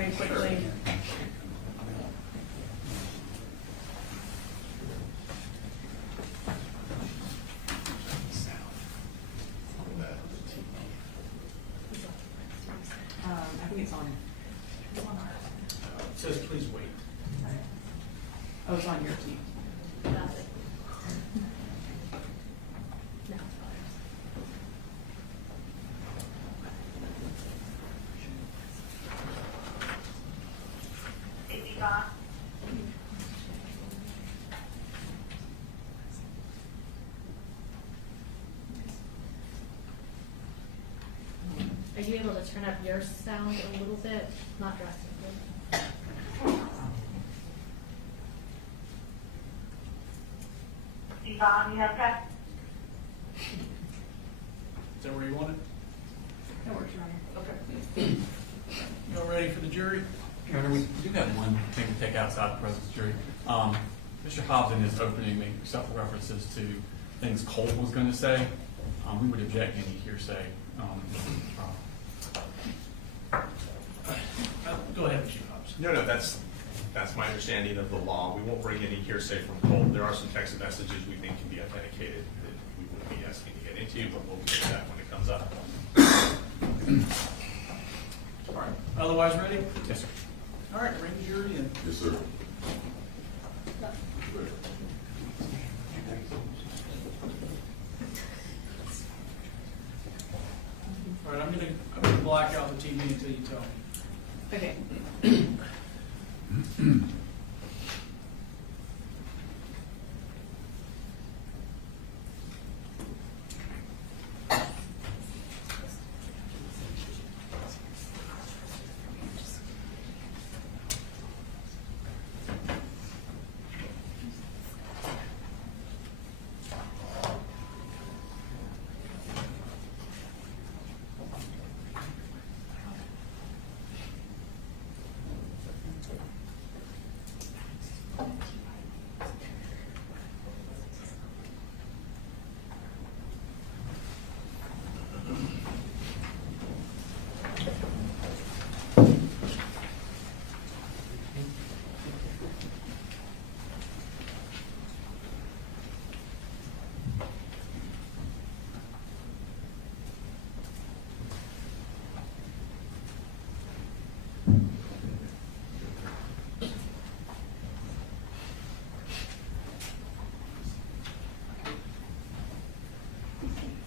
very quickly. I think it's on. It's on ours. It says please wait. Oh, it's on your team. Are you able to turn up your sound a little bit? Not drastically. Yvonne, you okay? Is that where you want it? That works, Your Honor. Okay. Y'all ready for the jury? Your Honor, we do have one thing to take outside the presence of the jury. Mr. Hobbs in his opening made several references to things Cole was going to say. We would object any hearsay. Go ahead, Mr. Hobbs. No, that's my understanding of the law. We won't bring any hearsay from Cole. There are some text messages we think can be authenticated that we wouldn't be asking to get into, but we'll get to that when it comes up. All right. Otherwise ready? Yes, sir. All right, bring the jury in. Yes, sir. All right, I'm gonna black out the TV until you tell me. Okay.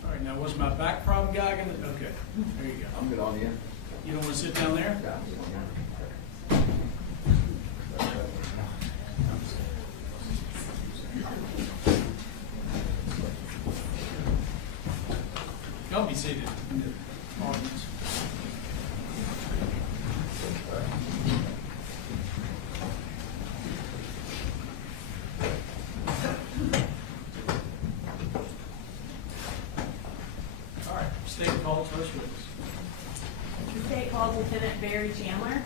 All right, now was my back problem guy gonna, okay, there you go. I'm good on you. You don't wanna sit down there? Yeah, I'm good on you. Y'all be seated in the audience. All right, state calls first witness. The state calls Lieutenant Barry Chandler.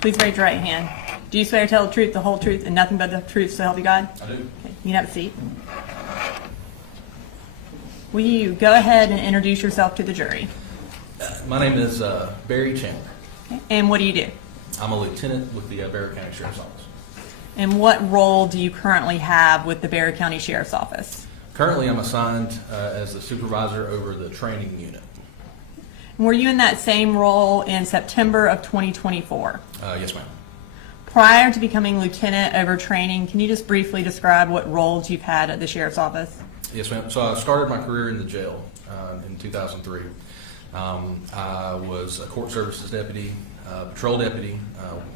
Please raise your right hand. Do you swear to tell the truth, the whole truth, and nothing but the truth, so help you God? I do. Okay, you can have a seat. Will you go ahead and introduce yourself to the jury? My name is Barry Chandler. Okay. And what do you do? I'm a lieutenant with the Barrow County Sheriff's Office. And what role do you currently have with the Barrow County Sheriff's Office? Currently, I'm assigned as the supervisor over the training unit. Were you in that same role in September of 2024? Yes, ma'am. Prior to becoming lieutenant over training, can you just briefly describe what roles you've had at the Sheriff's Office? Yes, ma'am. So I started my career in the jail in 2003. I was a court services deputy, patrol deputy,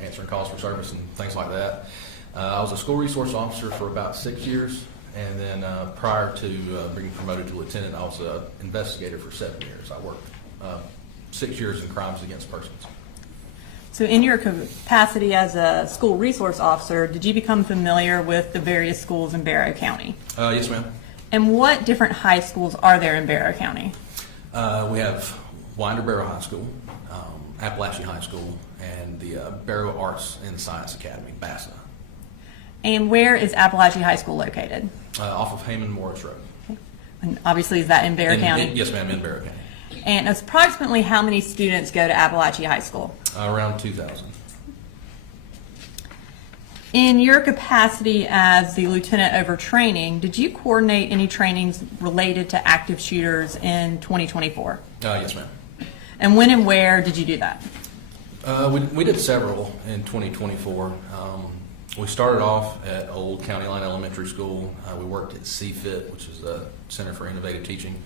answering calls for service and things like that. I was a school resource officer for about 6 years, and then prior to being promoted to lieutenant, I was an investigator for 7 years. I worked 6 years in crimes against persons. So in your capacity as a school resource officer, did you become familiar with the various schools in Barrow County? Yes, ma'am. And what different high schools are there in Barrow County? We have Barrow High School, Apalachee High School, and the Barrow Arts and Science Academy, BASA. And where is Apalachee High School located? Off of Heyman Morris Road. And obviously, is that in Barrow County? Yes, ma'am, in Barrow County. And approximately how many students go to Apalachee High School? Around 2,000. In your capacity as the lieutenant over training, did you coordinate any trainings related to active shooters in 2024? Yes, ma'am. And when and where did you do that? We did several in 2024. We started off at Old County Line Elementary School. We worked at CFIT, which is the Center for Innovative Teaching.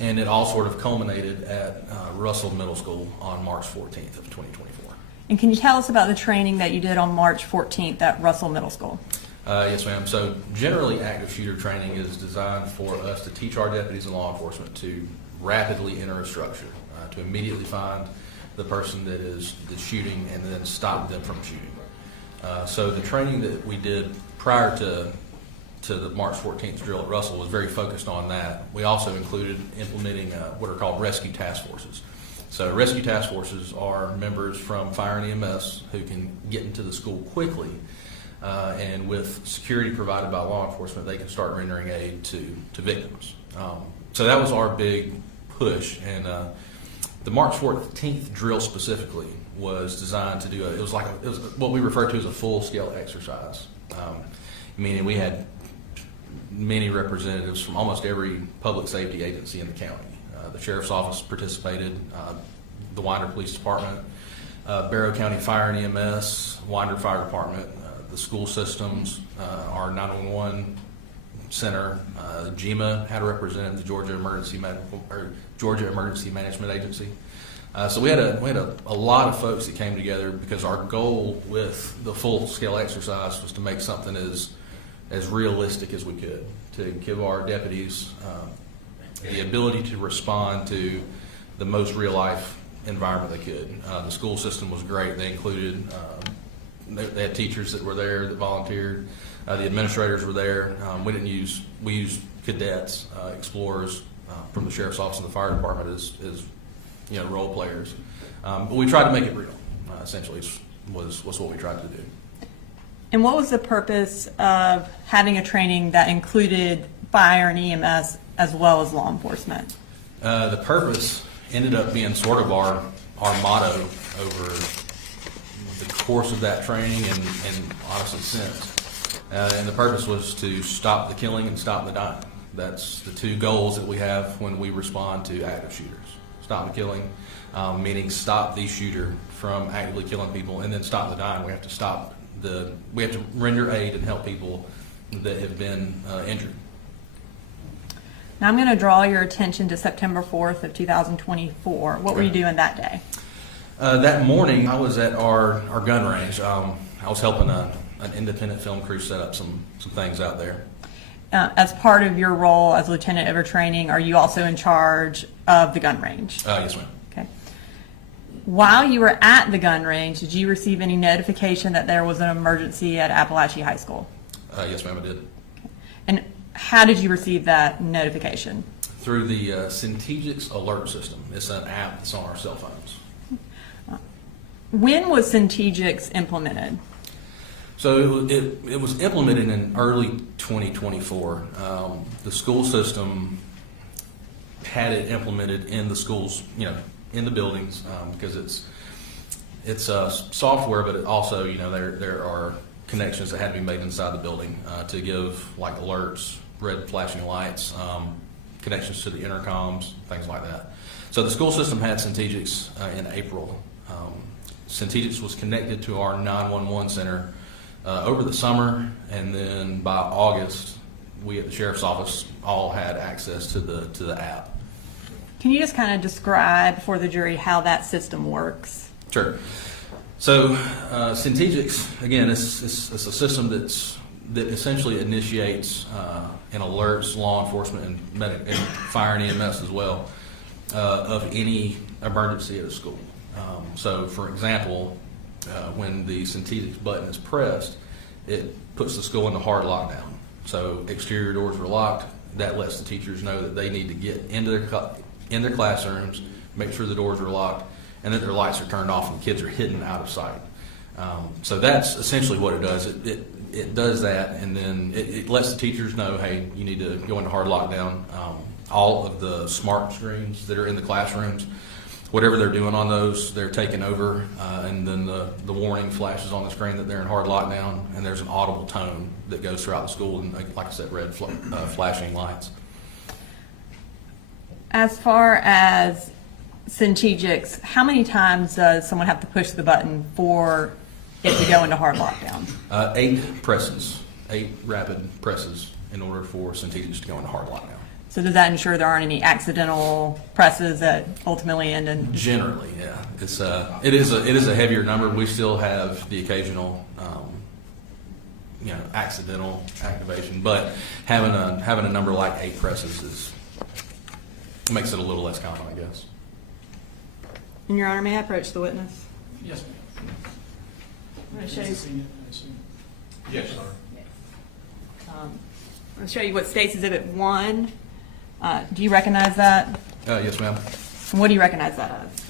And it all sort of culminated at Russell Middle School on March 14th of 2024. And can you tell us about the training that you did on March 14th at Russell Middle School? Yes, ma'am. So generally, active shooter training is designed for us to teach our deputies and law enforcement to rapidly enter a structure, to immediately find the person that is shooting and then stop them from shooting. So the training that we did prior to the March 14th drill at Russell was very focused on that. We also included implementing what are called rescue task forces. So rescue task forces are members from fire and EMS who can get into the school quickly, and with security provided by law enforcement, they can start rendering aid to victims. So that was our big push, and the March 14th drill specifically was designed to do it was what we refer to as a full-scale exercise, meaning we had many representatives from almost every public safety agency in the county. The Sheriff's Office participated, the Winder Police Department, Barrow County Fire and EMS, Winder Fire Department, the school systems, our 911 Center, GEMA had a representative, the Georgia Emergency Management Agency. So we had a lot of folks that came together because our goal with the full-scale exercise was to make something as realistic as we could, to give our deputies the ability to respond to the most real-life environment they could. The school system was great. They included, they had teachers that were there that volunteered. The administrators were there. We used cadets, explorers from the Sheriff's Office and the Fire Department as role players. But we tried to make it real, essentially, was what we tried to do. And what was the purpose of having a training that included fire and EMS as well as law enforcement? The purpose ended up being sort of our motto over the course of that training and honestly since. And the purpose was to stop the killing and stop the dying. That's the two goals that we have when we respond to active shooters. Stop the killing, meaning stop the shooter from actively killing people, and then stop the dying. We have to render aid and help people that have been injured. Now I'm going to draw your attention to September 4th of 2024. What were you doing that day? That morning, I was at our gun range. I was helping an independent film crew set up some things out there. As part of your role as lieutenant over training, are you also in charge of the gun range? Yes, ma'am. Okay. While you were at the gun range, did you receive any notification that there was an emergency at Apalachee High School? Yes, ma'am, I did. And how did you receive that notification? Through the Centix alert system. It's an app that's on our cell phones. When was Centix implemented? So it was implemented in early 2024. The school system had it implemented in the schools, in the buildings, because it's software, but it also, there are connections that had to be made inside the building to give like alerts, red flashing lights, connections to the intercoms, things like that. So the school system had Centix in April. Centix was connected to our 911 center over the summer, and then by August, we at the Sheriff's Office all had access to the app. Can you just kind of describe for the jury how that system works? Sure. So Centix, again, it's a system that essentially initiates and alerts law enforcement and fire and EMS as well of any emergency at a school. So, for example, when the Centix button is pressed, it puts the school into hard lockdown. So exterior doors are locked. That lets the teachers know that they need to get into their classrooms, make sure the doors are locked, and that their lights are turned off and the kids are hidden out of sight. So that's essentially what it does. it does that, and then it lets the teachers know, hey, you need to go into hard lockdown. All of the smart screens that are in the classrooms, whatever they're doing on those, they're taking over, and then the warning flashes on the screen that they're in hard lockdown, and there's an audible tone that goes throughout the school, and like I said, red flashing lights. As far as Centix, how many times does someone have to push the button for it to go into hard lockdown? 8 presses, 8 rapid presses in order for Centix to go into hard lockdown. So does that ensure there aren't any accidental presses that ultimately end in? Generally, yeah. It is a heavier number. We still have the occasional, accidental activation, but having a number like 8 presses makes it a little less common, I guess. And Your Honor, may I approach the witness? Yes, ma'am. I'm going to show you. I assume. Yes, sir. I'm going to show you what State's Exhibit 1. Do you recognize that? Yes, ma'am. And what do you recognize that as?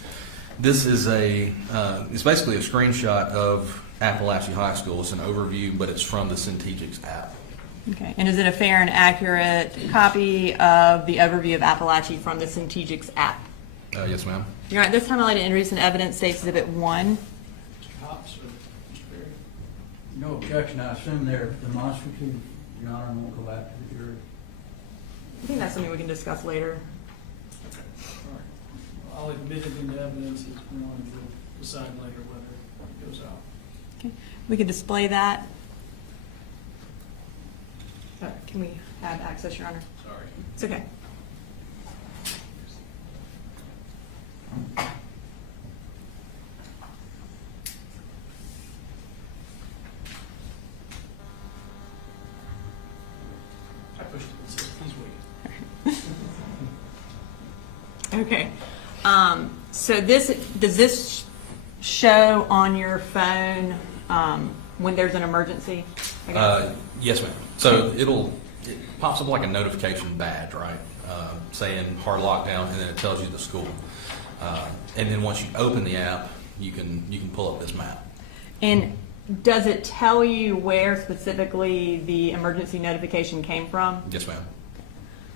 This is it's basically a screenshot of Apalachee High School. It's an overview, but it's from the Centix app. Okay. And is it a fair and accurate copy of the overview of Apalachee from the Centix app? Yes, ma'am. Your Honor, at this time I'd like to introduce an evidence, State's Exhibit 1. Mr. Hobbs or Mr. Berry? No objection, I assume they're demonstrative, Your Honor, and won't go back to the jury. I think that's something we can discuss later. All right. I'll admit it into evidence as one, and we'll decide later whether it goes out. Okay. We could display that. Can we have access, Your Honor? Sorry. It's okay. I pushed it. It says please wait. Okay. So does this show on your phone when there's an emergency? I guess? Yes, ma'am. So it pops up like a notification badge, right? Saying hard lockdown, and then it tells you the school. And then once you open the app, you can pull up this map. And does it tell you where specifically the emergency notification came from? Yes, ma'am.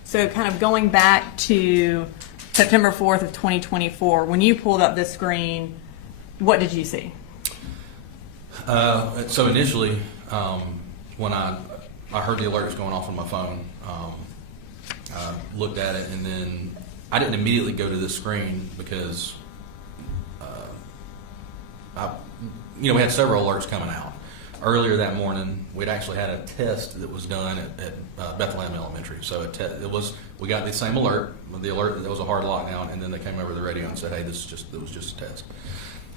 So kind of going back to September 4th of 2024, when you pulled up this screen, what did you see? So initially, when I heard the alert was going off on my phone, I looked at it, and then I didn't immediately go to this screen because we had several alerts coming out. Earlier that morning, we'd actually had a test that was done at Bethlehem Elementary. So we got the same alert, the alert that there was a hard lockdown, and then they came over the radio and said, hey, it was just a test.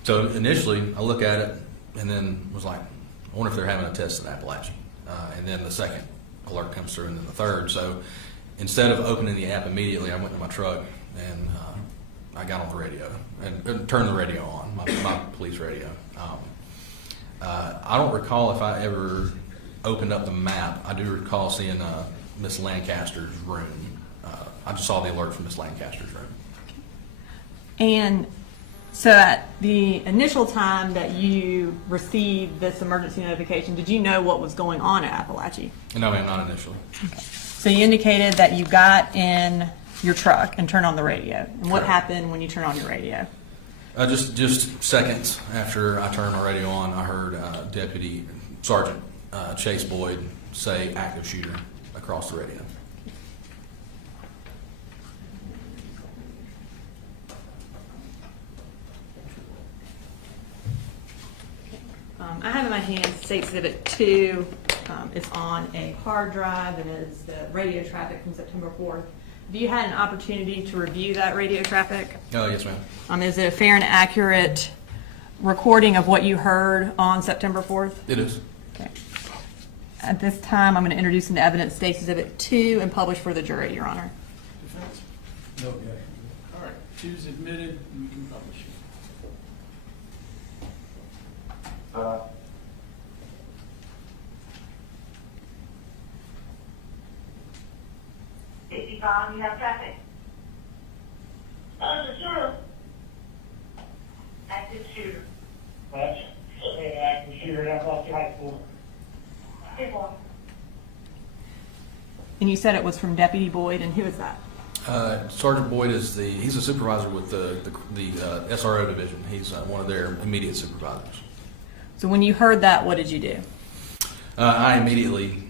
So initially, I look at it and then was like, I wonder if they're having a test in Apalachee. And then the second alert comes through, and then the third. So instead of opening the app immediately, I went to my truck and I got on the radio and turned the radio on, my police radio. I don't recall if I ever opened up the map. I do recall seeing Miss Lancaster's room. I just saw the alert from Miss Lancaster's room. And so at the initial time that you received this emergency notification, did you know what was going on at Apalachee? No, ma'am, not initially. So you indicated that you got in your truck and turned on the radio. And what happened when you turned on your radio? Just seconds after I turned my radio on, I heard Deputy Sergeant Chase Boyd say active shooter across the radio. I have in my hand State Exhibit 2. It's on a hard drive, and it's the radio traffic from September 4th. Have you had an opportunity to review that radio traffic? Yes, ma'am. Is it a fair and accurate recording of what you heard on September 4th? It is. Okay. At this time, I'm going to introduce into evidence State Exhibit 2 and publish for the jury, Your Honor. Defense? No objection. All right. 2's admitted, and you can publish it. Safety Bond, you have traffic. Sure. Active shooter. That's active shooter at Apalachee High School. 10-4. And you said it was from Deputy Boyd, and who is that? Sergeant Boyd he's a supervisor with the SRO division. He's one of their immediate supervisors. So when you heard that, what did you do? I immediately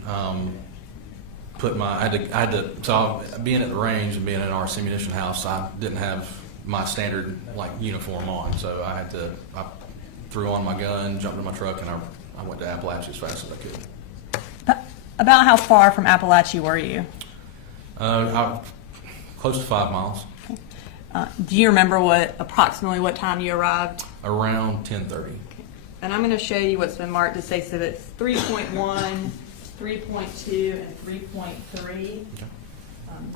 so being at the range and being in our ammunition house, I didn't have my standard uniform on, so I threw on my gun, jumped in my truck, and I went to Apalachee as fast as I could. About how far from Apalachee were you? Close to 5 miles. Do you remember approximately what time you arrived? Around 10:30. And I'm going to show you what's been marked to say exhibits 3.1, 3.2, and 3.3. Okay.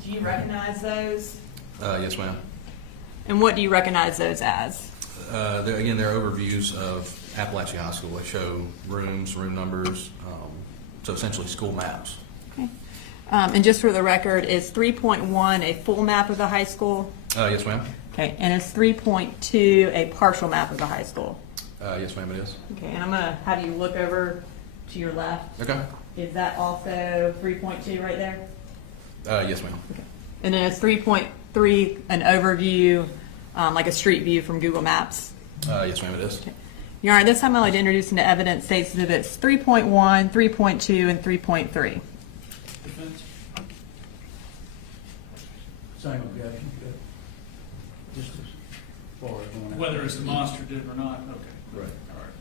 Do you recognize those? Yes, ma'am. And what do you recognize those as? They're overviews of Apalachee High School. They show rooms, room numbers, so essentially school maps. Okay. And just for the record, is 3.1 a full map of the high school? Yes, ma'am. Okay. And is 3.2 a partial map of the high school? Yes, ma'am, it is. Okay. And I'm going to have you look over to your left. Okay. Is that also 3.2 right there? Yes, ma'am. Okay. And then is 3.3 an overview, like a street view from Google Maps? Yes, ma'am, it is. Okay. Your Honor, this time I'd like to introduce into evidence State Exhibits 3.1, 3.2, and 3.3. Defense? Same objection, good. Just as far as going out. Whether it's demonstrative or not, okay. Right. All right.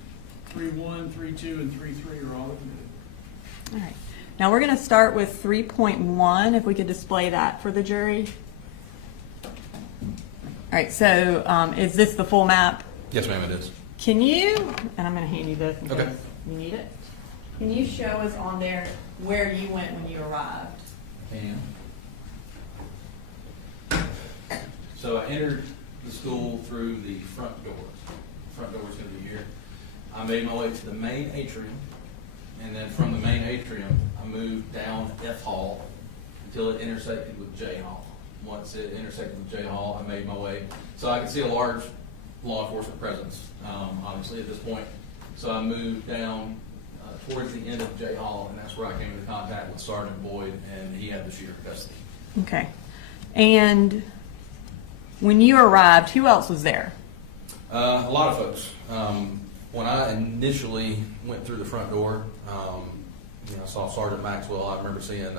3.1, 3.2, and 3.3 are all good. All right. Now we're going to start with 3.1, if we could display that for the jury. All right, so is this the full map? Yes, ma'am, it is. Can you, and I'm going to hand you this in Okay. case you need it. Can you show us on there where you went when you arrived? So I entered the school through the front door. Front door is going to be here. I made my way to the main atrium, and then from the main atrium, I moved down F Hall until it intersected with J Hall. Once it intersected with J Hall, I made my way. So I could see a large law enforcement presence, obviously, at this point. So I moved down towards the end of J Hall, and that's where I came into contact with Sergeant Boyd, and he had the shooter in custody. Okay. And when you arrived, who else was there? A lot of folks. When I initially went through the front door, I saw Sergeant Maxwell. I remember seeing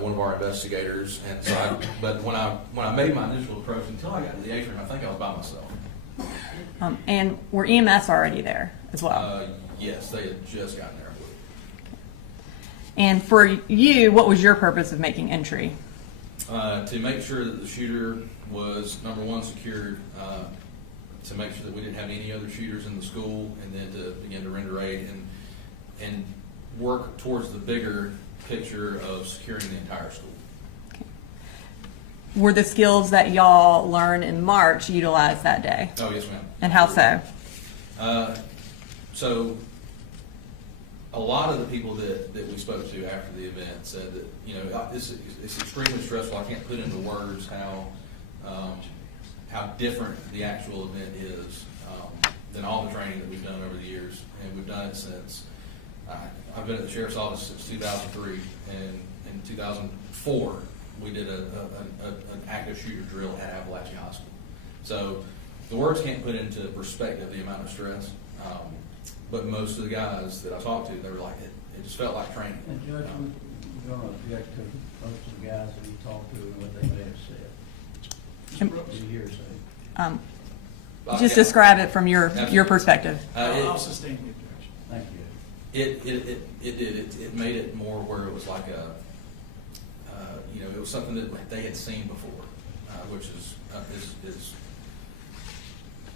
one of our investigators, and so but when I made my initial approach, until I got to the atrium, I think I was by myself. And were EMS already there as well? Yes, they had just gotten there. And for you, what was your purpose of making entry? To make sure that the shooter was, number one, secured, to make sure that we didn't have any other shooters in the school, and then to begin to render aid and work towards the bigger picture of securing the entire school. Okay. Were the skills that y'all learned in March utilized that day? Oh, yes, ma'am. And how so? So a lot of the people that we spoke to after the event said that, it's extremely stressful. I can't put into words how different the actual event is than all the training that we've done over the years. And we've done it since, I've been at the Sheriff's Office since 2003, and in 2004, we did an active shooter drill at Apalachee High School. So the words can't put into perspective the amount of stress, but most of the guys that I talked to, they were like, it just felt like training. And Judge, we're going to object to most of the guys that you talked to and what they may have said. What do you hear say? Just describe it from your perspective. I'll sustain the objection. Thank you. It made it more where it was like it was something that they had seen before, which is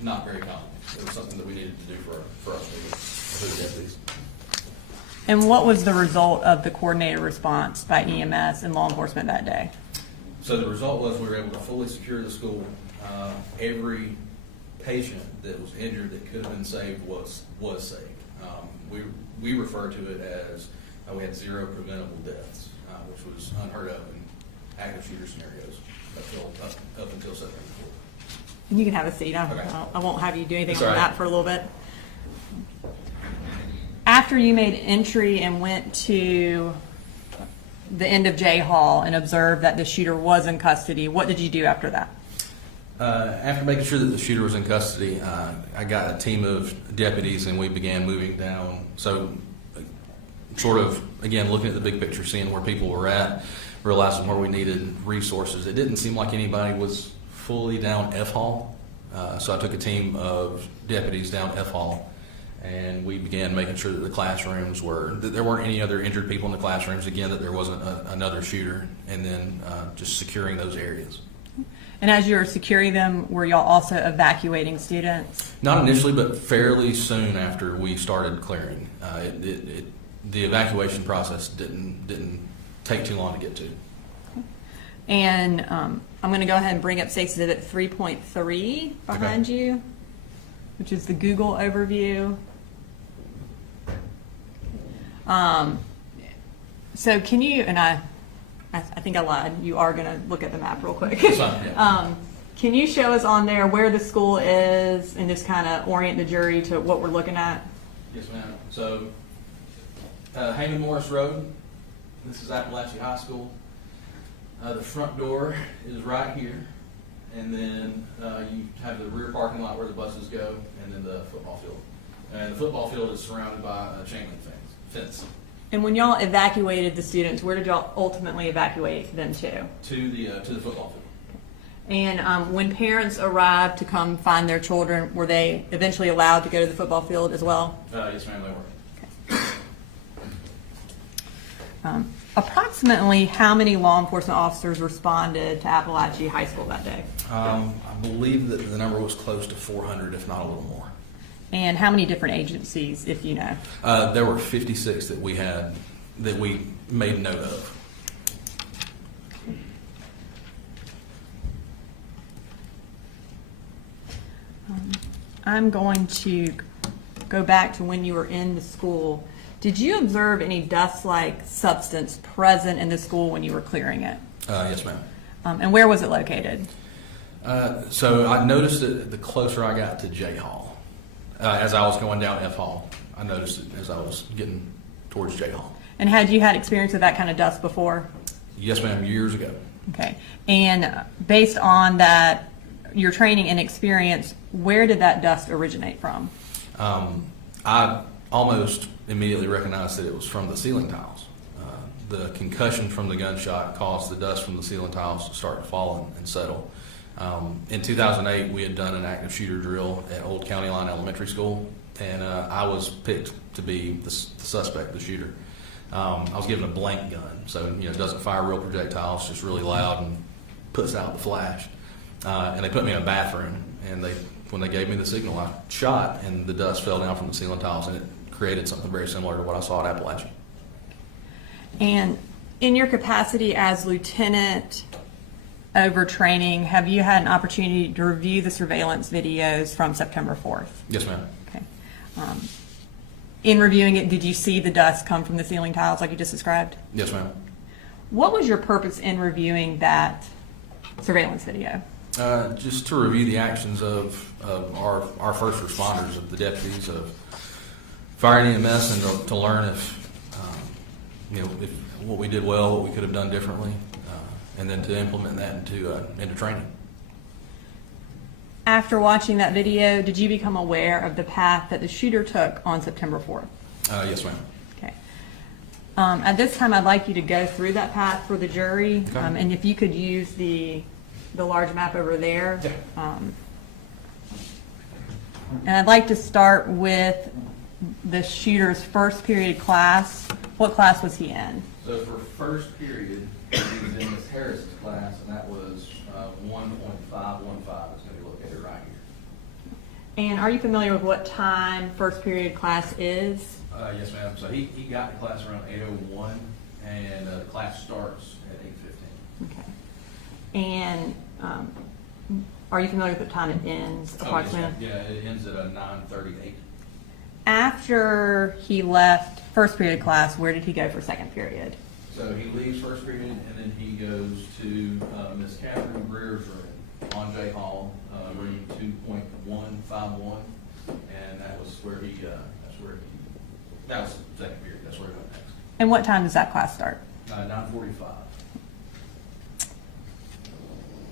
not very common. It was something that we needed to do for us for the deputies. And what was the result of the coordinated response by EMS and law enforcement that day? So the result was we were able to fully secure the school. Every patient that was injured that could have been saved was saved. We refer to it as we had 0 preventable deaths, which was unheard of in active shooter scenarios up until September 4th. And you can have a seat. I won't have you do anything on that for a little bit. after you made entry and went to the end of J Hall and observed that the shooter was in custody, what did you do after that? After making sure that the shooter was in custody, I got a team of deputies and we began moving down. So, sort of, again, looking at the big picture, seeing where people were at, realizing where we needed resources. It didn't seem like anybody was fully down F Hall. So I took a team of deputies down F Hall, and we began making sure that the classrooms that there weren't any other injured people in the classrooms, again, that there wasn't another shooter, and then just securing those areas. And as you were securing them, were y'all also evacuating students? Not initially, but fairly soon after we started clearing. The evacuation process didn't take too long to get to. And I'm going to go ahead and bring up State's Exhibit 3.3 behind you, which is the Google overview. So can you, and I think I lied, you are going to look at the map real quick. That's fine, yeah. Can you show us on there where the school is and just kind of orient the jury to what we're looking at? Yes, ma'am. So, Heyman Morris Road, this is Apalachee High School. The front door is right here, and then you have the rear parking lot where the buses go, and then the football field. And the football field is surrounded by a chain link fence. And when y'all evacuated the students, where did y'all ultimately evacuate them to? To the football field. And when parents arrived to come find their children, were they eventually allowed to go to the football field as well? Yes, ma'am, they were. Approximately how many law enforcement officers responded to Apalachee High School that day? I believe that the number was close to 400, if not a little more. And how many different agencies, if you know? There were 56 that we made note of. I'm going to go back to when you were in the school. Did you observe any dust-like substance present in the school when you were clearing it? Yes, ma'am. And where was it located? So I noticed it the closer I got to J Hall. As I was going down F Hall, I noticed it as I was getting towards J Hall. And had you had experience with that kind of dust before? Yes, ma'am, years ago. Okay. And based on that, your training and experience, where did that dust originate from? I almost immediately recognized that it was from the ceiling tiles. The concussion from the gunshot caused the dust from the ceiling tiles to start to fall and settle. In 2008, we had done an active shooter drill at Old County Line Elementary School, and I was picked to be the suspect, the shooter. I was given a blank gun, so it doesn't fire real projectiles, just really loud and puts out the flash. And they put me in a bathroom, and when they gave me the signal, I shot, and the dust fell down from the ceiling tiles, and it created something very similar to what I saw at Apalachee. And in your capacity as lieutenant over training, have you had an opportunity to review the surveillance videos from September 4th? Yes, ma'am. Okay. In reviewing it, did you see the dust come from the ceiling tiles like you just described? Yes, ma'am. What was your purpose in reviewing that surveillance video? Just to review the actions of our first responders, of the deputies, of fire and EMS, and to learn if what we did well, what we could have done differently, and then to implement that into training. After watching that video, did you become aware of the path that the shooter took on September 4th? Yes, ma'am. Okay. At this time, I'd like you to go through that path for the jury, Okay. and if you could use the large map over there. Yeah. And I'd like to start with the shooter's first period class. What class was he in? So for first period, he was in Ms. Harris's class, and that was 1.515. It's going to be located right here. And are you familiar with what time first period class is? Yes, ma'am. So he got to class around 8:01, and the class starts at 8:15. Okay. And are you familiar with what time it ends approximately? Oh, yes, yeah, it ends at 9:38. After he left first period class, where did he go for second period? So he leaves first period, and then he goes to Miss Catherine Greer's room on J Hall, room 2.151, and that was where he That was the second period, that's where we went next. And what time does that class start? 9:45.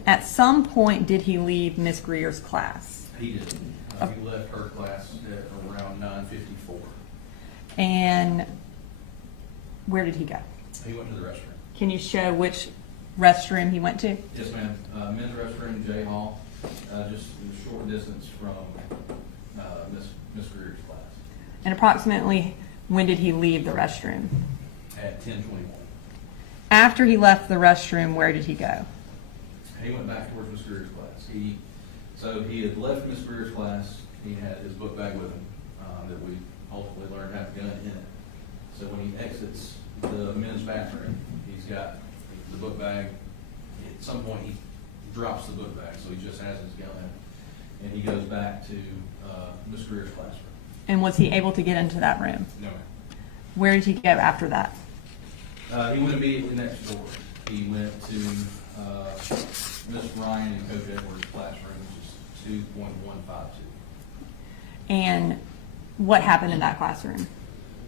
At some point, did he leave Miss Greer's class? He did. He left her class at around 9:54. And where did he go? He went to the restroom. Can you show which restroom he went to? Yes, ma'am. Men's restroom, J Hall, just a short distance from Miss Greer's class. And approximately when did he leave the restroom? At 10:21. After he left the restroom, where did he go? He went back towards Miss Greer's class. So he had left Miss Greer's class. He had his book bag with him that we ultimately learned had a gun in it. So when he exits the men's bathroom, he's got the book bag. At some point, he drops the book bag, so he just has his gun, and he goes back to Miss Greer's classroom. And was he able to get into that room? No, ma'am. Where did he go after that? He went immediately next door. He went to Miss Ryan and Coach Edwards' classroom, which is 2.152. And what happened in that classroom?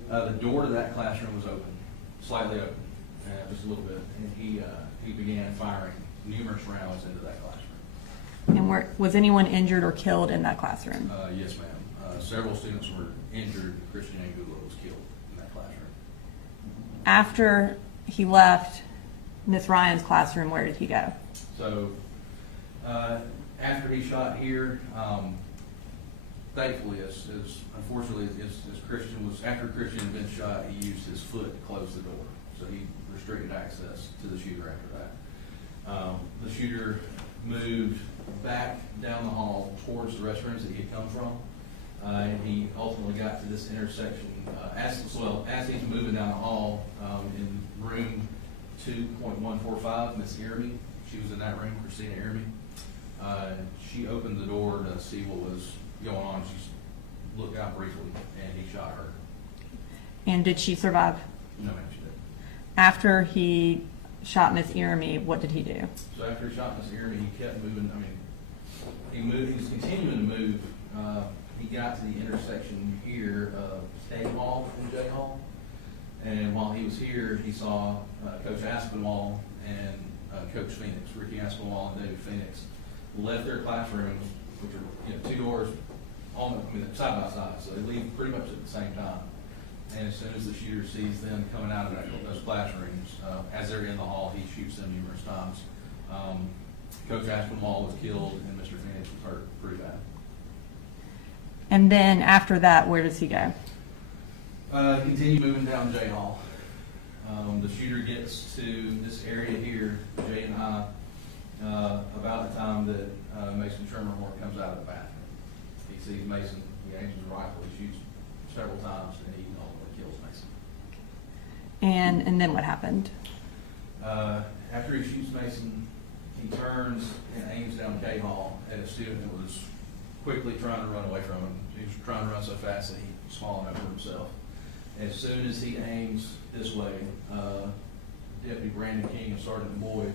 The door to that classroom was open, slightly open, just a little bit, and he began firing numerous rounds into that classroom. And was anyone injured or killed in that classroom? Yes, ma'am. Several students were injured. Christian Angulo was killed in that classroom. After he left Miss Ryan's classroom, where did he go? So after he shot here, thankfully, as unfortunately as Christian was, after Christian had been shot, he used his foot to close the door. So he restricted access to the shooter after that. The shooter moved back down the hall towards the restrooms that he had come from. And he ultimately got to this intersection as he's moving down the hall in room 2.145, Miss Irmy. She was in that room, Christina Irmy. She opened the door to see what was going on. She looked out briefly, and he shot her. And did she survive? No, ma'am, she didn't. After he shot Miss Irmy, what did he do? So after he shot Miss Irmy, he kept moving. He was continuing to move. He got to the intersection here of State Hall and J Hall. And while he was here, he saw Coach Aspinwall and Coach Phoenix, Ricky Aspinwall and David Phoenix, left their classrooms, which are two doors side by side, so they leave pretty much at the same time. And as soon as the shooter sees them coming out of those classrooms, as they're in the hall, he shoots them numerous times. Coach Aspinwall was killed, and Mr. Phoenix was hurt pretty bad. And then after that, where does he go? Continue moving down J Hall. The shooter gets to this area here, Jay and I, about the time that Mason Tremorhorn comes out of the bathroom. He sees Mason, he aims his rifle, he shoots several times, and he ultimately kills Mason. And then what happened? After he shoots Mason, he turns and aims down K Hall at a student that was quickly trying to run away from him. He was trying to run so fast that he was falling over himself. As soon as he aims this way, Deputy Brandon King and Sergeant Boyd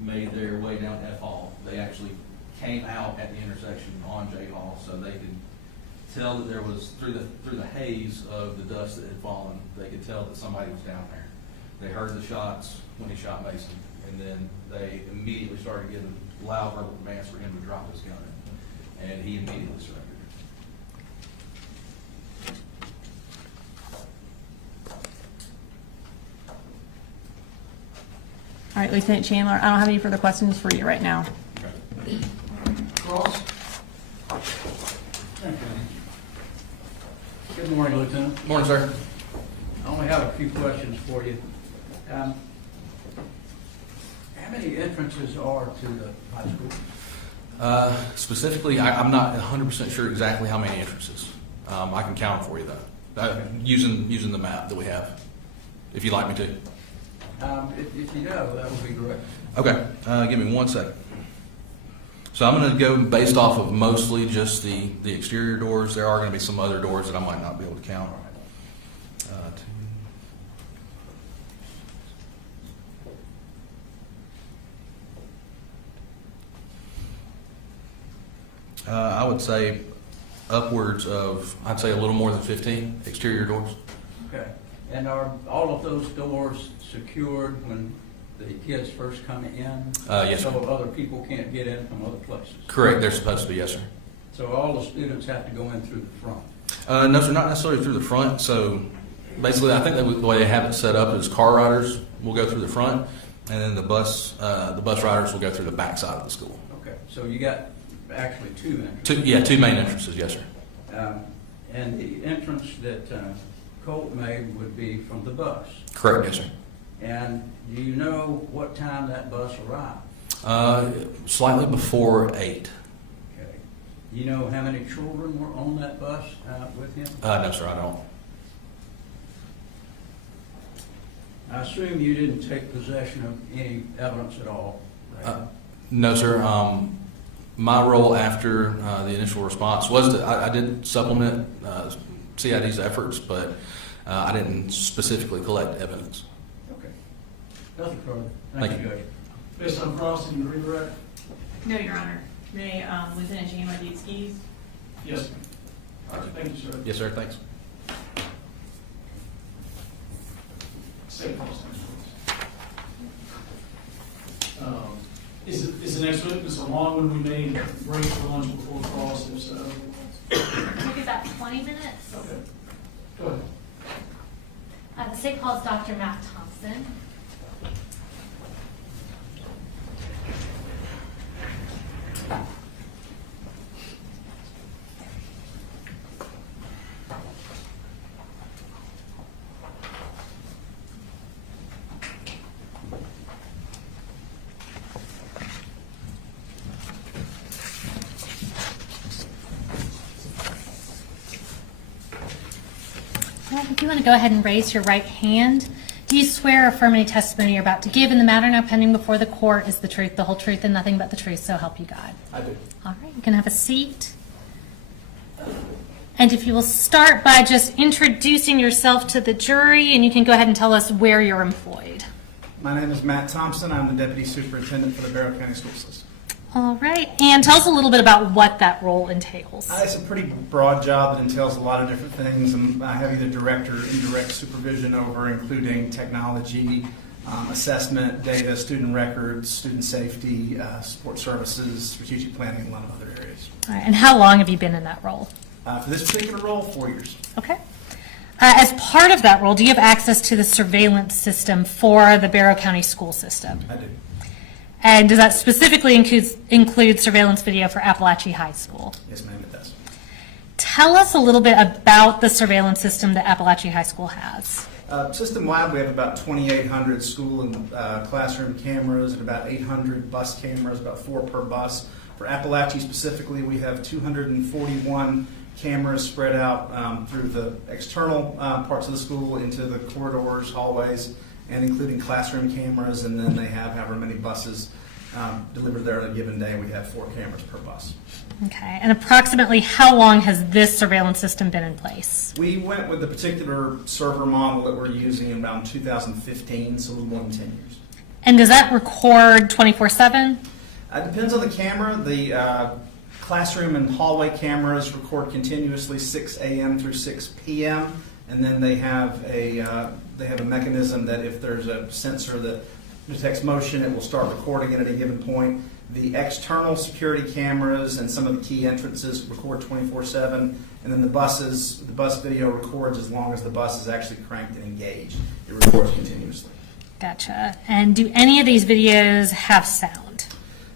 made their way down F Hall. They actually came out at the intersection on J Hall, so they could tell that there was, through the haze of the dust that had fallen, they could tell that somebody was down there. They heard the shots when he shot Mason, and then they immediately started giving loud verbal commands for him to drop his gun, and he immediately surrendered. All right, Lieutenant Chandler, I don't have any further questions for you right now. Cross. Good morning, Lieutenant. Morning, sir. I only have a few questions for you. How many entrances are to the high school? Specifically, I'm not 100% sure exactly how many entrances. I can count them for you, though, using the map that we have, if you'd like me to. If you know, that would be great. Okay, give me 1 second. So I'm going to go based off of mostly just the exterior doors. There are going to be some other doors that I might not be able to count. I would say upwards of, I'd say, a little more than 15 exterior doors. Okay. And are all of those doors secured when the kids first come in? Yes, So sir. other people can't get in from other places? Correct, they're supposed to be, yes, sir. So all the students have to go in through the front? No, sir, not necessarily through the front. So basically, I think that the way they have it set up is car riders will go through the front, and then the bus riders will go through the back side of the school. Okay, so you got actually two entrances? Two main entrances, yes, sir. And the entrance that Colt made would be from the bus? Correct, yes, sir. And do you know what time that bus arrived? Slightly before 8. Okay. You know how many children were on that bus with him? No, sir, I don't. I assume you didn't take possession of any evidence at all, right? No, sir. My role after the initial response was that I did supplement CID's efforts, but I didn't specifically collect evidence. Okay. Nothing further. Thank Thank you, you. Judge. Based on crossing, you agree with that? No, Your Honor. May Lieutenant Chandler be excused? Yes, ma'am. All right, thank you, sir. Yes, sir. Thanks. State crossing. Is the next witness a long one? We may break for lunch before cross, if so. Maybe about 20 minutes. Okay. Go ahead. The state calls Dr. Matt Thompson. If you want to go ahead and raise your right hand, do you swear or affirm any testimony you're about to give in the matter now pending before the court is the truth, the whole truth, and nothing but the truth, so help you God? I do. All right, you can have a seat. And if you will start by just introducing yourself to the jury, and you can go ahead and tell us where you're employed. My name is Matt Thompson. I'm the Deputy Superintendent for the Barrow County School System. All right, and tell us a little bit about what that role entails. It's a pretty broad job that entails a lot of different things. I have either direct or indirect supervision over, including technology, assessment, data, student records, student safety, support services, strategic planning, and a lot of other areas. All right, and how long have you been in that role? For this particular role, 4 years. Okay. As part of that role, do you have access to the surveillance system for the Barrow County school system? I do. And does that specifically include surveillance video for Apalachee High School? Yes, ma'am, it does. Tell us a little bit about the surveillance system that Apalachee High School has. System-wide, we have about 2,800 school and classroom cameras and about 800 bus cameras, about 4 per bus. For Apalachee specifically, we have 241 cameras spread out through the external parts of the school into the corridors, hallways, and including classroom cameras, and then they have however many buses delivered there on a given day. We have 4 cameras per bus. Okay, and approximately how long has this surveillance system been in place? We went with the particular server model that we're using in around 2015, so a little more than 10 years. And does that record 24/7? It depends on the camera. The classroom and hallway cameras record continuously 6 a.m. through 6 p.m., and then they have a mechanism that if there's a sensor that detects motion, it will start recording it at a given point. The external security cameras and some of the key entrances record 24/7, and then the bus video records as long as the bus is actually cranked and engaged. It records continuously. Gotcha. And do any of these videos have sound?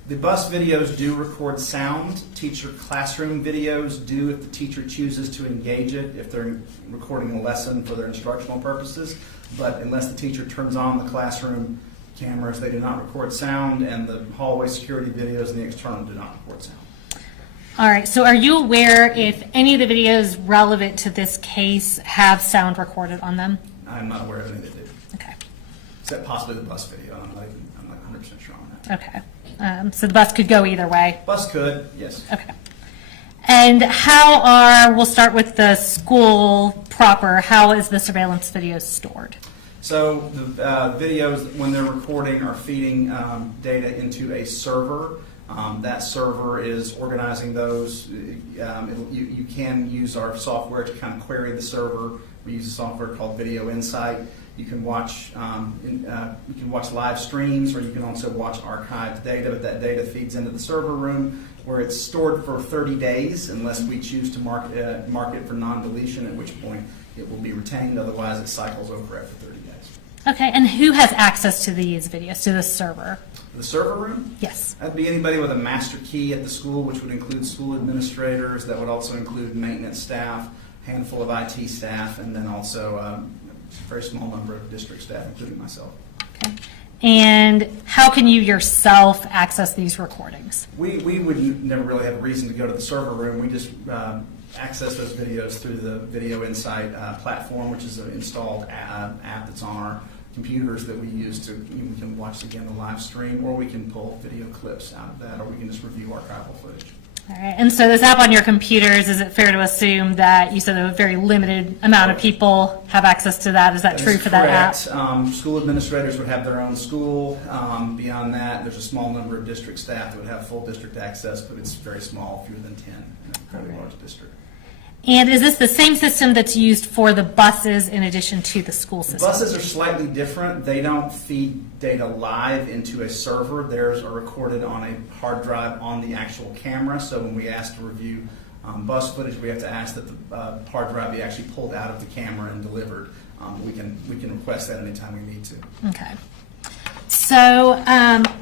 The bus videos do record sound. Teacher classroom videos do if the teacher chooses to engage it, if they're recording a lesson for their instructional purposes. But unless the teacher turns on the classroom cameras, they do not record sound, and the hallway security videos and the external do not record sound. All right, so are you aware if any of the videos relevant to this case have sound recorded on them? I'm not aware of any that do, Okay. except possibly the bus video. I'm not 100% sure on that. Okay. So the bus could go either way? Bus could, yes. Okay. And we'll start with the school proper, how is the surveillance video stored? So the videos, when they're recording, are feeding data into a server That server is organizing those. You can use our software to kind of query the server. We use a software called Video Insight. You can watch live streams, or you can also watch archived data, but that data feeds into the server room where it's stored for 30 days unless we choose to mark it for non-deletion, at which point it will be retained. Otherwise, it cycles over after 30 days. Okay, and who has access to these videos, to this server? The server room? Yes. That'd be anybody with a master key at the school, which would include school administrators. That would also include maintenance staff, handful of IT staff, and then also a very small number of district staff, including myself. Okay. And how can you yourself access these recordings? We would never really have a reason to go to the server room. We just access those videos through the Video Insight platform, which is an installed app that's on our computers that we use to, we can watch again the live stream, or we can pull video clips out of that, or we can just review archival footage. All right, and so this app on your computers, is it fair to assume that you said a very limited amount of people have access to that? Is that true for that app? School administrators would have their own school. Beyond that, there's a small number of district staff that would have full district access, but it's very small, fewer than 10 in a fairly large district. And is this the same system that's used for the buses in addition to the school system? Buses are slightly different. They don't feed data live into a server. Theirs are recorded on a hard drive on the actual camera. So when we ask to review bus footage, we have to ask that the hard drive be actually pulled out of the camera and delivered. We can request that anytime we need to. Okay. So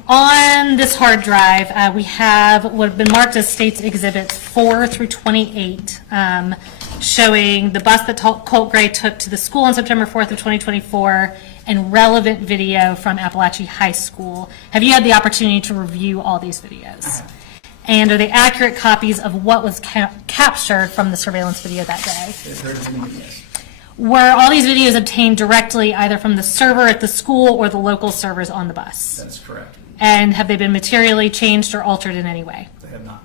on this hard drive, we have what have been marked as States Exhibits 4 through 28, showing the bus that Colt Gray took to the school on September 4th of 2024 and relevant video from Apalachee High School. Have you had the opportunity to review all these videos? I have. And are they accurate copies of what was captured from the surveillance video that day? Yes. Were all these videos obtained directly either from the server at the school or the local servers on the bus? That's correct. And have they been materially changed or altered in any way? They have not.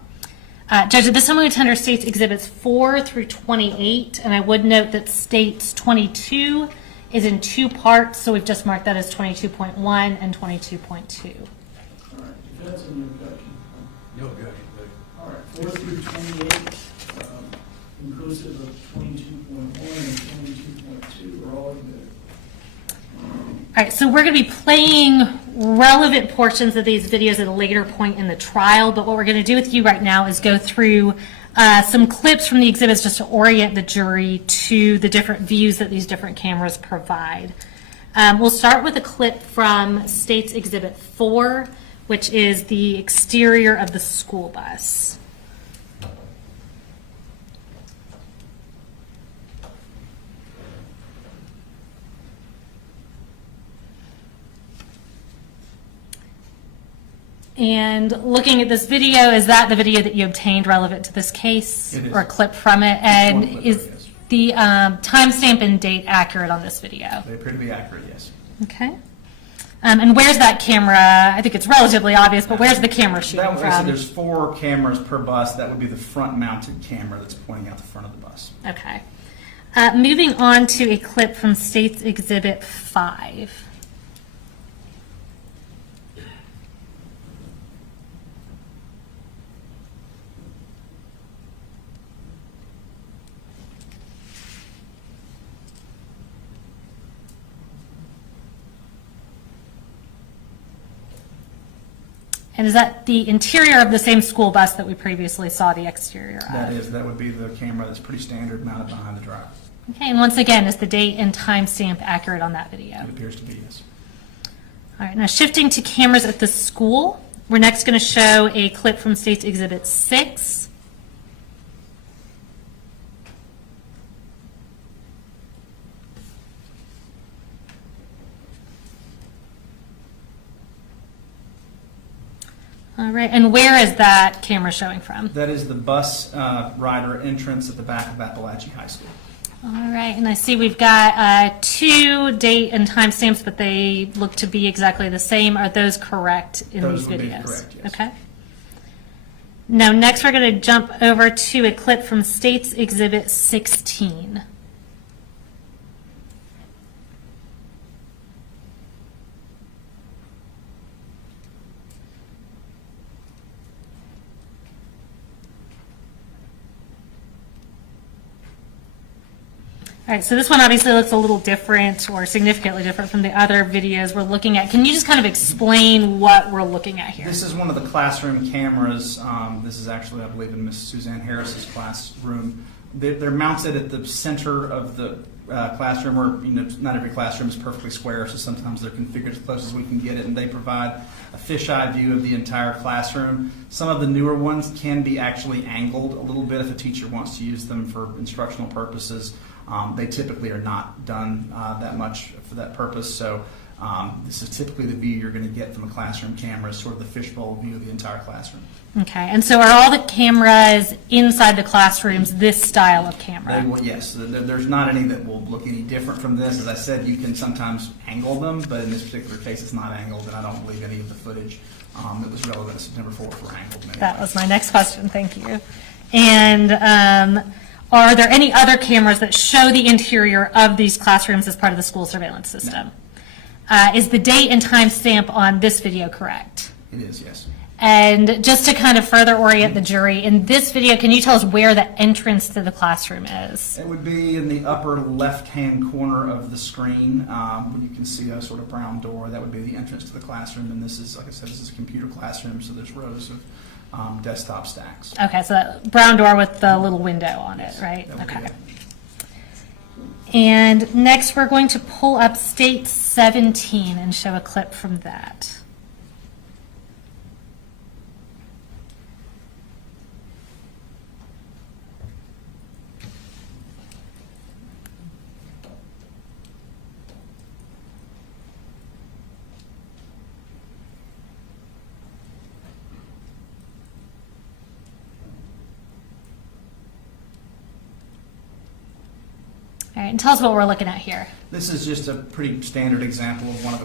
Judge, at this time, I'm going to tender States Exhibits 4 through 28, and I would note that States 22 is in 2 parts, so we've just marked that as 22.1 and 22.2. All right, defense and objection. No objection. All right, 4 through 28, inclusive of 22.1 and 22.2 are all good. All right, so we're going to be playing relevant portions of these videos at a later point in the trial, but what we're going to do with you right now is go through some clips from the exhibits just to orient the jury to the different views that these different cameras provide. We'll start with a clip from States Exhibit 4, which is the exterior of the school bus. And looking at this video, is that the video that you obtained relevant to this case? It is. Or a clip from it? And One clip, is yes. the timestamp and date accurate on this video? They appear to be accurate, yes. Okay. And where's that camera? I think it's relatively obvious, but where's the camera shooting That, so from? there's 4 cameras per bus. That would be the front-mounted camera that's pointing out the front of the bus. Okay. Moving on to a clip from States Exhibit 5. And is that the interior of the same school bus that we previously saw the exterior of? That would be the camera that's pretty standard mounted behind the drive. Okay, and once again, is the date and timestamp accurate on that video? It appears to be, yes. All right, now shifting to cameras at the school, we're next going to show a clip from States Exhibit 6. All right, and where is that camera showing from? That is the bus rider entrance at the back of Apalachee High School. All right, and I see we've got 2 date and timestamps, but they look to be exactly the same. Are those correct in Those these would be videos? correct, yes. Okay. Now, next we're going to jump over to a clip from States Exhibit 16. All right, so this one obviously looks a little different or significantly different from the other videos we're looking at. Can you just kind of explain what we're looking at here? This is one of the classroom cameras. This is actually, I believe, in Miss Suzanne Harris's classroom. They're mounted at the center of the classroom, or not every classroom is perfectly square, so sometimes they're configured as close as we can get it, and they provide a fisheye view of the entire classroom. Some of the newer ones can be actually angled a little bit if a teacher wants to use them for instructional purposes. They typically are not done that much for that purpose, so this is typically the view you're going to get from a classroom camera, sort of the fishbowl view of the entire classroom. Okay, and so are all the cameras inside the classrooms this style of camera? They will, yes. There's not any that will look any different from this. As I said, you can sometimes angle them, but in this particular case, it's not angled, and I don't believe any of the footage that was relevant to September 4th were angled. That was my next question, thank you. And are there any other cameras that show the interior of these classrooms as part of the school surveillance system? No. Is the date and time stamp on this video correct? It is, yes. And just to kind of further orient the jury, in this video, can you tell us where the entrance to the classroom is? It would be in the upper left-hand corner of the screen, where you can see a sort of brown door. That would be the entrance to the classroom. And this is, like I said, this is a computer classroom, so there's rows of desktop stacks. Okay, so that brown door with the little window on it, right? That would be Okay. it. And next, we're going to pull up State 17 and show a clip from that. All right, and tell us what we're looking at here. This is just a pretty standard example of one of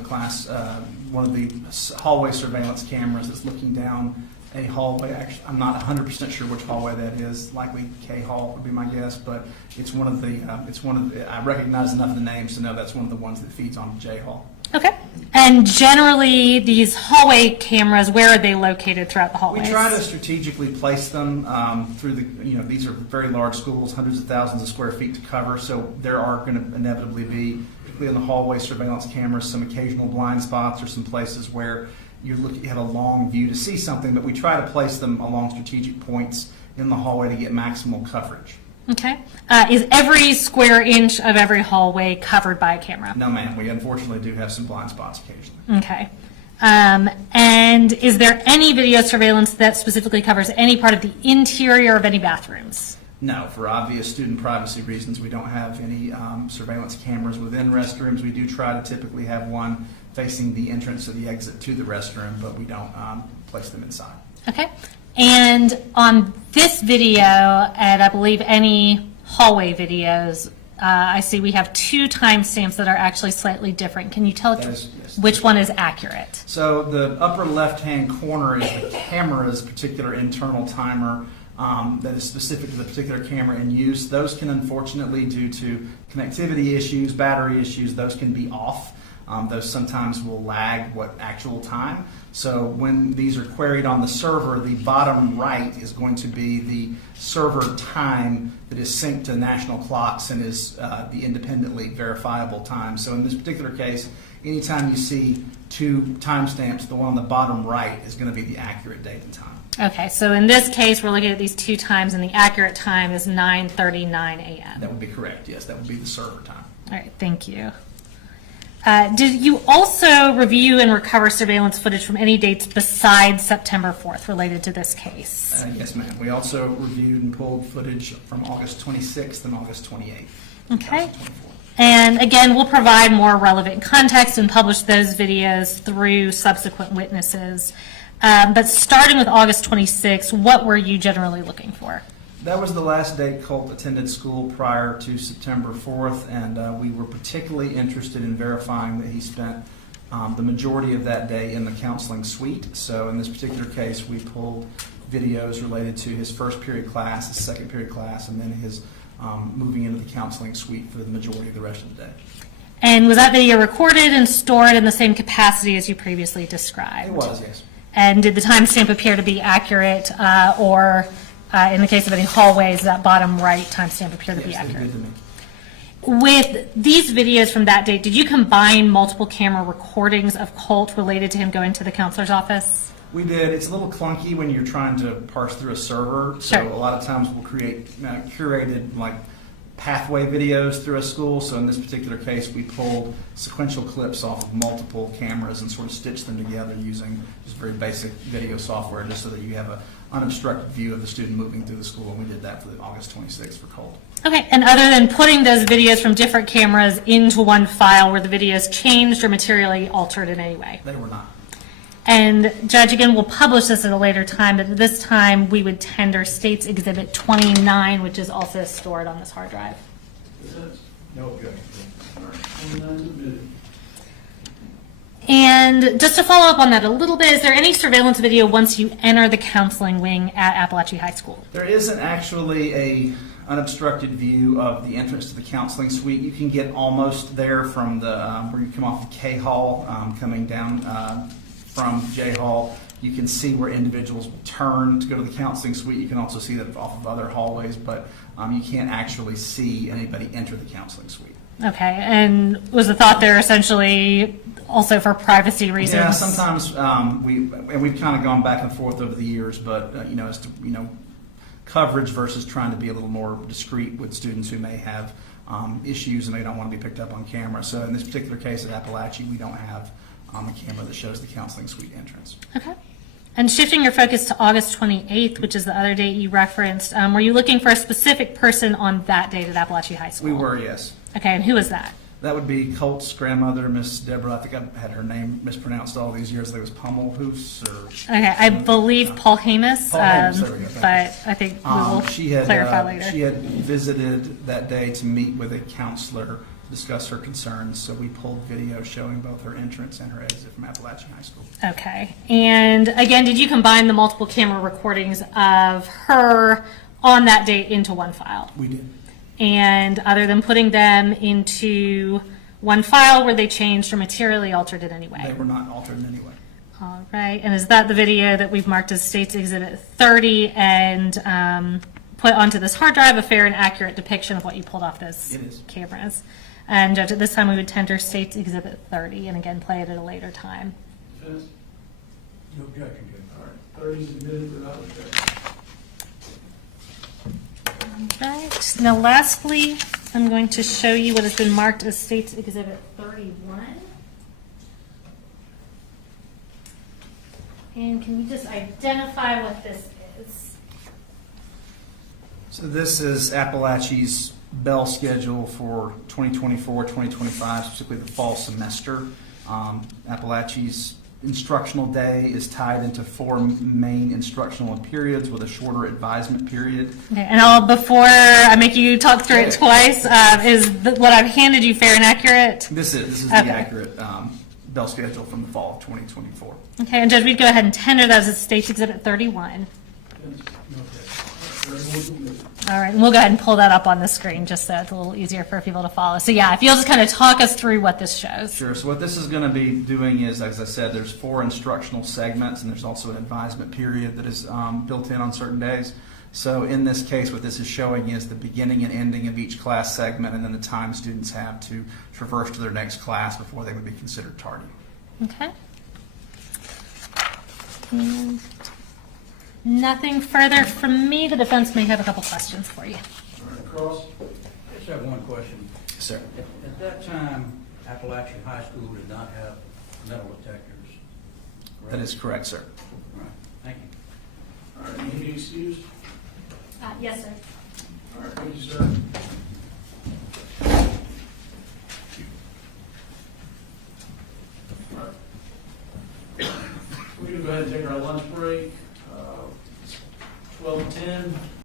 the hallway surveillance cameras that's looking down a hallway. Actually, I'm not 100% sure which hallway that is. Likely K Hall would be my guess, but it's one of the. I recognize enough of the names to know that's one of the ones that feeds on J Hall. Okay. And generally, these hallway cameras, where are they located throughout the hallways? We try to strategically place them through the, these are very large schools, hundreds of thousands of square feet to cover, so there are going to inevitably be, particularly in the hallway surveillance cameras, some occasional blind spots or some places where you have a long view to see something, but we try to place them along strategic points in the hallway to get maximal coverage. Okay. Is every square inch of every hallway covered by a camera? No, ma'am. We unfortunately do have some blind spots occasionally. Okay. And is there any video surveillance that specifically covers any part of the interior of any bathrooms? No, for obvious student privacy reasons, we don't have any surveillance cameras within restrooms. We do try to typically have one facing the entrance or the exit to the restroom, but we don't place them inside. Okay. And on this video, and I believe any hallway videos, I see we have two timestamps that are actually slightly different. Can you tell That is, yes. which one is accurate? So the upper left-hand corner is the camera's particular internal timer that is specific to the particular camera in use. Those can unfortunately, due to connectivity issues, battery issues, those can be off. Those sometimes will lag what actual time. So when these are queried on the server, the bottom right is going to be the server time that is synced to national clocks and is the independently verifiable time. So in this particular case, anytime you see two timestamps, the one on the bottom right is going to be the accurate date and time. Okay, so in this case, we're looking at these two times, and the accurate time is 9:39 a.m. That would be correct, yes. That would be the server time. All right, thank you. Did you also review and recover surveillance footage from any dates besides September 4th related to this case? Yes, ma'am. We also reviewed and pulled footage from August 26th and August 28th. Okay. 2024. And again, we'll provide more relevant context and publish those videos through subsequent witnesses. But starting with August 26th, what were you generally looking for? That was the last day Colt attended school prior to September 4th, and we were particularly interested in verifying that he spent the majority of that day in the counseling suite. So in this particular case, we pulled videos related to his first period class, his second period class, and then his moving into the counseling suite for the majority of the rest of the day. And was that video recorded and stored in the same capacity as you previously described? It was, yes. And did the timestamp appear to be accurate, or in the case of any hallways, that bottom right timestamp appear to be Yes, they accurate? did to me. With these videos from that date, did you combine multiple camera recordings of Colt related to him going to the counselor's office? We did. It's a little clunky when you're trying to parse through a server. So Sure. a lot of times we'll create curated like pathway videos through a school. So in this particular case, we pulled sequential clips off of multiple cameras and sort of stitched them together using just very basic video software, just so that you have an unobstructed view of the student moving through the school. And we did that for the August 26th for Colt. Okay, and other than putting those videos from different cameras into one file, were the videos changed or materially altered in any way? They were not. And Judge, again, we'll publish this at a later time, but at this time, we would tender State's Exhibit 29, which is also stored on this hard drive. No objection. All right, 29 admitted. And just to follow up on that a little bit, is there any surveillance video once you enter the counseling wing at Apalachee High School? There isn't actually a unobstructed view of the entrance to the counseling suite. You can get almost there from the where you come off the K Hall, coming down from J Hall. You can see where individuals will turn to go to the counseling suite. You can also see that off of other hallways, but you can't actually see anybody enter the counseling suite. Okay, and was the thought there essentially also for privacy reasons? Yeah, sometimes we've kind of gone back and forth over the years, but as to coverage versus trying to be a little more discreet with students who may have issues and they don't want to be picked up on camera. So in this particular case at Apalachee, we don't have a camera that shows the counseling suite entrance. Okay. And shifting your focus to August 28th, which is the other date you referenced, were you looking for a specific person on that date at Apalachee High School? We were, yes. Okay, and who was that? That would be Colt's grandmother, Miss Deborah. I think I've had her name mispronounced all these years. I think it was Pummelhoose or... Okay, I believe Paul Hamus, Paul Hamus, there we go. but I think we will clarify later. She had visited that day to meet with a counselor to discuss her concerns, so we pulled video showing both her entrance and her exit from Apalachee High School. Okay, and again, did you combine the multiple camera recordings of her on that date into one file? We did. And other than putting them into one file, were they changed or materially altered in any way? They were not altered in any way. All right, and is that the video that we've marked as State's Exhibit 30 and put onto this hard drive, a fair and accurate depiction of what you pulled off those It is. cameras? And Judge, at this time, we would tender State's Exhibit 30 and again play it at a later time. Defense? No objection, Judge. All right, 30 is admitted without objection. Right. Now, lastly, I'm going to show you what has been marked as State's Exhibit 31. And can you just identify what this is? So this is Apalachee's bell schedule for 2024-2025, specifically the fall semester. Apalachee's instructional day is tied into 4 main instructional periods with a shorter advisement period. Okay, and before I make you talk through it twice, what I've handed you fair and accurate? This is Okay. the accurate bell schedule from the fall of 2024. Okay, and Judge, we'd go ahead and tender those as State's Exhibit 31. Defense? No objection. 31 is admitted. All right, and we'll go ahead and pull that up on the screen just so it's a little easier for people to follow. So yeah, if you'll just kind of talk us through what this shows. Sure. So what this is going to be doing is, as I said, there's 4 instructional segments, and there's also an advisement period that is built in on certain days. So in this case, what this is showing is the beginning and ending of each class segment, and then the time students have to traverse to their next class before they would be considered tardy. Okay. And nothing further from me. The defense may have a couple questions for you. All right, Cross? I just have one question. Sir. At that time, Apalachee High School did not have metal detectors, correct? That is correct, sir. All right, thank you. All right, need to be excused? Yes, sir. All right, thank you, sir. All right. We're going to go ahead and take our lunch break. 12:10.